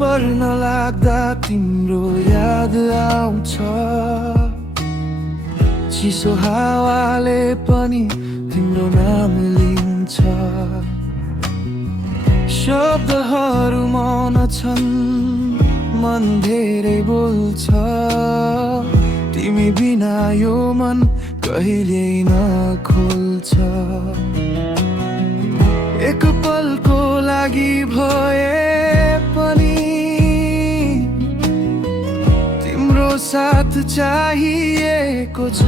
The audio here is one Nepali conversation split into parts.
पर्न लाग्दा तिम्रो याद आउँछ। चिसो हावाले पनि तिम्रो नाम लिन्छ। शब्दहरू मौन छन्, मन धेरै बोल्छ। तिमी बिना यो मन कहिल्यै नखोल्छ। एक पलको लागि भए पनि तिम्रो साथ चाहिएको छ।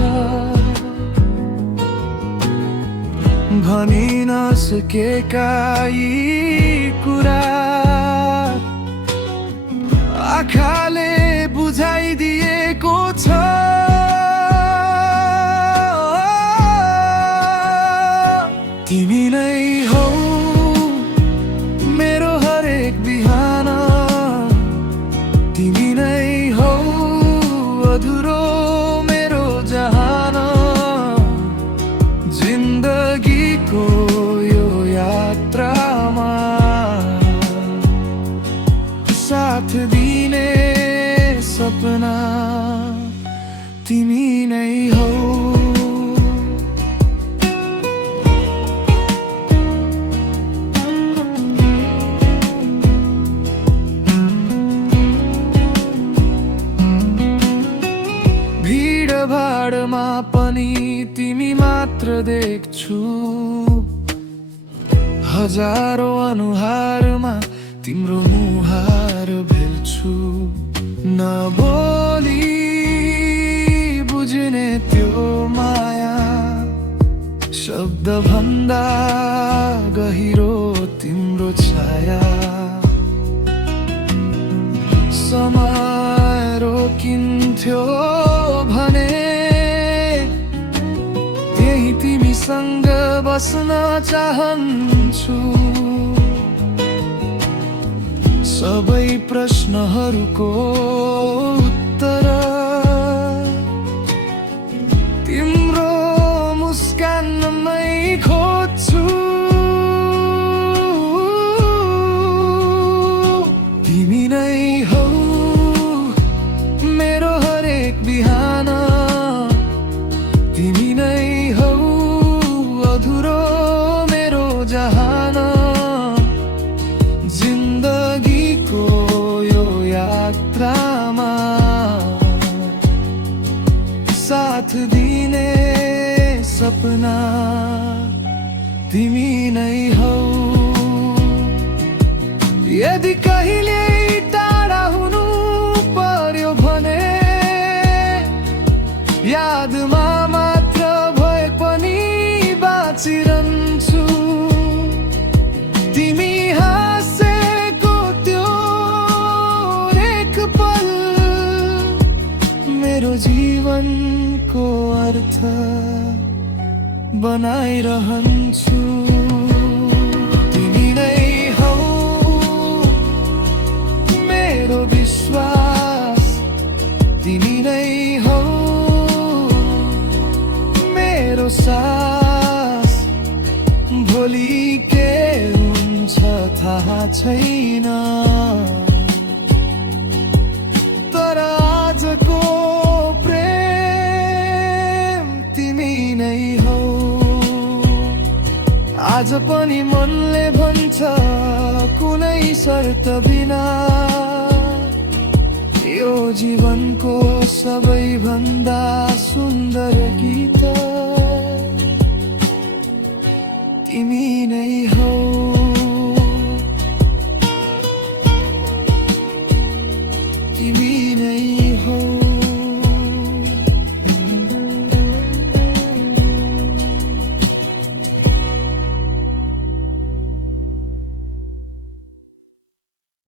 भनि नसकेका यी कुरा आँखाले बुझाइदिएको छ। तिमी नै हौ मेरो हरेक बिहान। तिमी नै हौ अधुरो मेरो जहान। जिन्दगीको यो यात्रामा साथ दिने सपना तिमी नै हौ। भाडमा पनि तिमी मात्र देख्छु। हजारौं अनुहारमा तिम्रो मुहार भेट्छु। नबोली बुझ्ने त्यो माया, शब्द भन्दा गहिरो तिम्रो छाया। समय रोकिन्थ्यो भने त्यही तिमीसँग बस्न चाहन्छु। सबै प्रश्नहरूको उत्तर तिम्रो मुस्कानमै खोज्छु। तिमी नै हौ मेरो हरेक बिहान। तिमी नै हौ अधुरो मेरो जहान। जिन्दगीको यो यात्रामा साथ दिने सपना तिमी नै हौ। यदि कहिले टाढा हुनु पर्यो भने यादमा मात्र भए पनि बाँचिरहन्छु। तिमी हाँसेको त्यो एक पल मेरो जीवनको अर्थ बनाइरहन्छु। तिमी नै हौ मेरो विश्वास। तिमी नै हौ मेरो सास। भोलि के हुन्छ थाहा छैन, तर आजको प्रेम तिमी नै हौ। आज पनि मनले भन्छ कुनै शर्त बिना यो जीवनको सबैभन्दा सुन्दर गीत